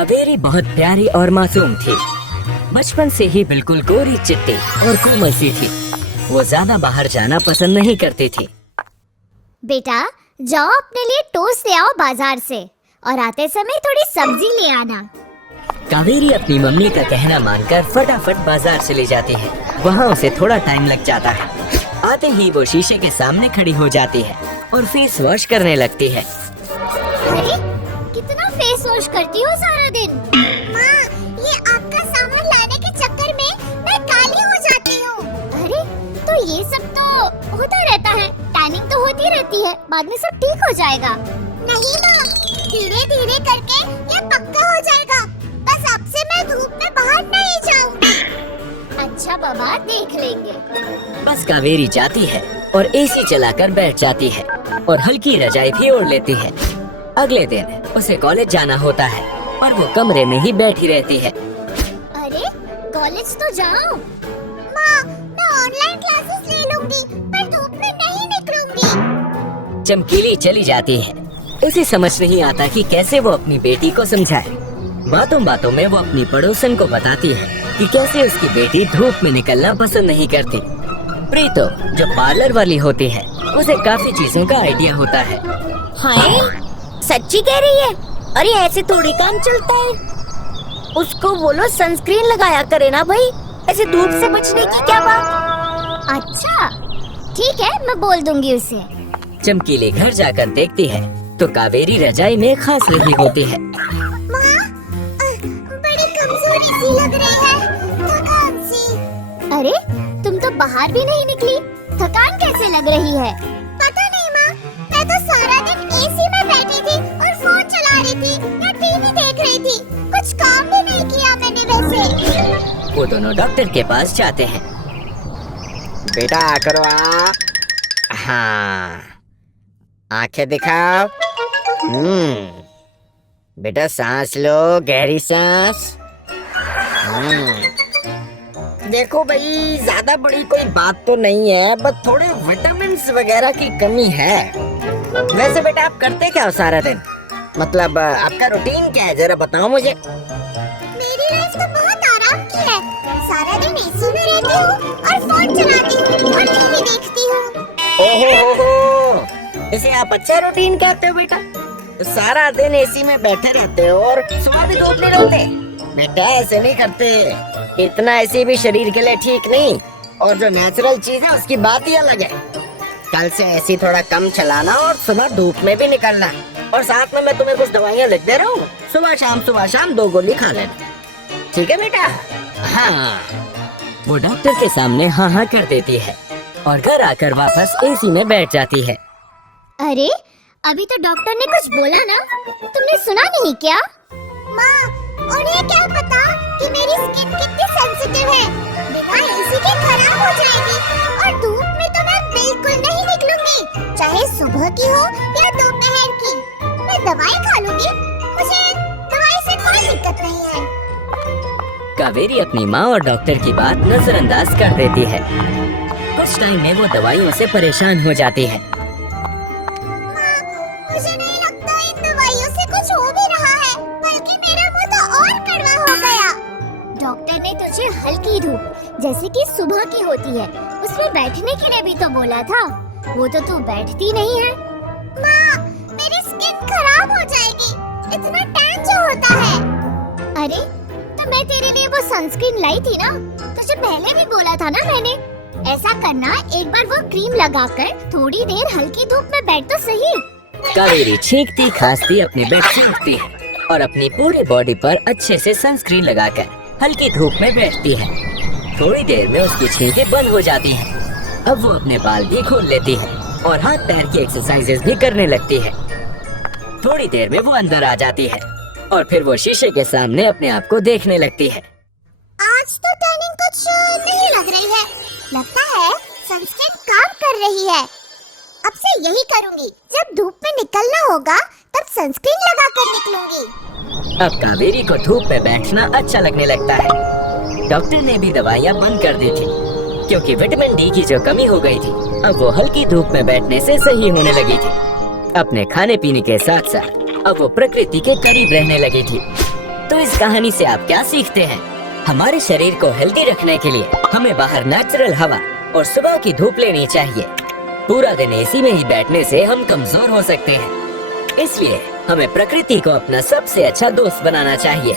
कावेरी बहुत प्यारी और मासूम थी। बचपन से ही बिल्कुल गोरी चिट्टी और कोमल सी थी। वो ज्यादा बाहर जाना पसंद नहीं करती थी। बेटा जाओ अपने लिए टोस्ट ले आओ बाजार से और आते समय थोड़ी सब्जी ले आना। कावेरी अपनी मम्मी का कहना मानकर फटाफट बाजार चली जाती है। वहाँ उसे थोड़ा टाइम लग जाता है। आते ही वो शीशे के सामने खड़ी हो जाती है और फेस वॉश करने लगती है। अरे कितना फेस वॉश करती हो सारा दिन? माँ, ये आपका सामान लाने के चक्कर में मैं काली हो जाती हूँ। अरे तो ये सब तो होता रहता है, टैनिंग तो होती रहती है, बाद में सब ठीक हो जाएगा। नहीं माँ, धीरे धीरे करके ये पक्का हो जाएगा। बस अब से मैं धूप में बाहर नहीं जाऊंगी। अच्छा बाबा, देख लेंगे। बस कावेरी जाती है और एसी चलाकर बैठ जाती है और हल्की रजाई भी ओढ़ लेती है। अगले दिन उसे कॉलेज जाना होता है और वो कमरे में ही बैठी रहती है। अरे कॉलेज तो जाओ। माँ, मैं ऑनलाइन क्लासेस ले लूंगी, पर धूप में नहीं निकलूंगी। चमकीली चली जाती है। उसे समझ नहीं आता कि कैसे वो अपनी बेटी को समझाए। बातों बातों में वो अपनी पड़ोसन को बताती है कि कैसे उसकी बेटी धूप में निकलना पसंद नहीं करती। प्रीतो जो पार्लर वाली होती है, उसे काफी चीजों का आइडिया होता है। हाय, सच्ची कह रही है? अरे ऐसे थोड़ी काम चलता है। उसको बोलो सनस्क्रीन लगाया करे ना भाई, ऐसे धूप से बचने की क्या बात। अच्छा ठीक है, मैं बोल दूंगी उसे। चमकीली घर जाकर देखती है तो कावेरी रजाई में खांस रही होती है। माँ, बड़ी कमजोरी सी लग रही है, थकान सी। अरे तुम तो बाहर भी नहीं निकली, थकान कैसे लग रही है? पता नहीं माँ, मैं तो सारा दिन एसी में बैठी थी और फोन चला रही थी या टीवी देख रही थी। कुछ काम भी नहीं किया मैंने वैसे। वो दोनों डॉक्टर के पास जाते हैं। बेटा आ करो आ। हाँ, आंखें दिखाओ। बेटा सांस लो, गहरी सांस। देखो भाई, ज्यादा बड़ी कोई बात तो नहीं है, बस थोड़े विटामिन वगैरह की कमी है। वैसे बेटा आप करते क्या हो सारा दिन? मतलब आपका रूटीन क्या है, जरा बताओ मुझे। मेरी लाइफ तो बहुत आराम की है। सारा दिन एसी में रहती हूँ और फोन चलाती हूँ और टीवी देखती हूँ। ओहो, इसे आप अच्छा रूटीन कहते हो बेटा? तो सारा दिन एसी में बैठे रहते हो और सुबह भी धूप नहीं रहते? बेटा ऐसे नहीं करते, इतना एसी भी शरीर के लिए ठीक नहीं। और जो नेचुरल चीज है उसकी बात ही अलग है। कल से एसी थोड़ा कम चलाना और सुबह धूप में भी निकलना। और साथ में मैं तुम्हें कुछ दवाइयाँ लिख दे रहा हूँ, सुबह शाम 2 गोली खा लेना, ठीक है बेटा? हाँ। वो डॉक्टर के सामने हाँ हाँ कर देती है और घर आकर वापस एसी में बैठ जाती है। अरे अभी तो डॉक्टर ने कुछ बोला ना, तुमने सुना नहीं क्या? माँ, उन्हें क्या पता कि मेरी स्किन कितनी सेंसिटिव है। बेटा एसी की खराब हो जाएगी और धूप में तो मैं बिल्कुल नहीं निकलूंगी, चाहे सुबह की हो या दोपहर की। मैं दवाई खा लूंगी, मुझे दवाई से कोई दिक्कत नहीं है। कावेरी अपनी माँ और डॉक्टर की बात नजरअंदाज कर देती है। कुछ टाइम में वो दवाइयों से परेशान हो जाती है। मुझे नहीं लगता इन दवाइयों से कुछ हो भी रहा है, बल्कि मेरा मुंह तो और कड़वा हो गया। डॉक्टर ने तुझे हल्की धूप जैसे कि सुबह की होती है उसमें बैठने के लिए भी तो बोला था, वो तो तू बैठती नहीं है। माँ, मेरी स्किन खराब हो जाएगी, इतना टैन जो होता है। अरे तो मैं तेरे लिए वो सनस्क्रीन लाई थी ना, तुझे पहले भी बोला था ना मैंने। ऐसा करना, एक बार वो क्रीम लगाकर थोड़ी देर हल्की धूप में बैठ तो सही। कावेरी छींकती खांसती अपने बेड से उठती है और अपनी पूरी बॉडी पर अच्छे से सनस्क्रीन लगाकर हल्की धूप में बैठती है। थोड़ी देर में उसकी छींकें बंद हो जाती हैं। अब वो अपने बाल भी खोल लेती है और हाथ पैर की एक्सरसाइजेस भी करने लगती है। थोड़ी देर में वो अंदर आ जाती है और फिर वो शीशे के सामने अपने आप को देखने लगती है। आज तो टैनिंग कुछ नहीं लग रही है, लगता है सनस्क्रीन काम कर रही है। अब से यही करूंगी, जब धूप में निकलना होगा तब सनस्क्रीन लगा कर निकलूंगी। अब कावेरी को धूप में बैठना अच्छा लगने लगता है। डॉक्टर ने भी दवाइयाँ बंद कर दी थी क्योंकि विटामिन डी की जो कमी हो गई थी, अब वो हल्की धूप में बैठने से सही होने लगी थी। अपने खाने पीने के साथ साथ अब वो प्रकृति के करीब रहने लगी थी। तो इस कहानी से आप क्या सीखते हैं? हमारे शरीर को हेल्दी रखने के लिए हमें बाहर नेचुरल हवा और सुबह की धूप लेनी चाहिए। पूरा दिन एसी में ही बैठने से हम कमजोर हो सकते हैं, इसलिए हमें प्रकृति को अपना सबसे अच्छा दोस्त बनाना चाहिए।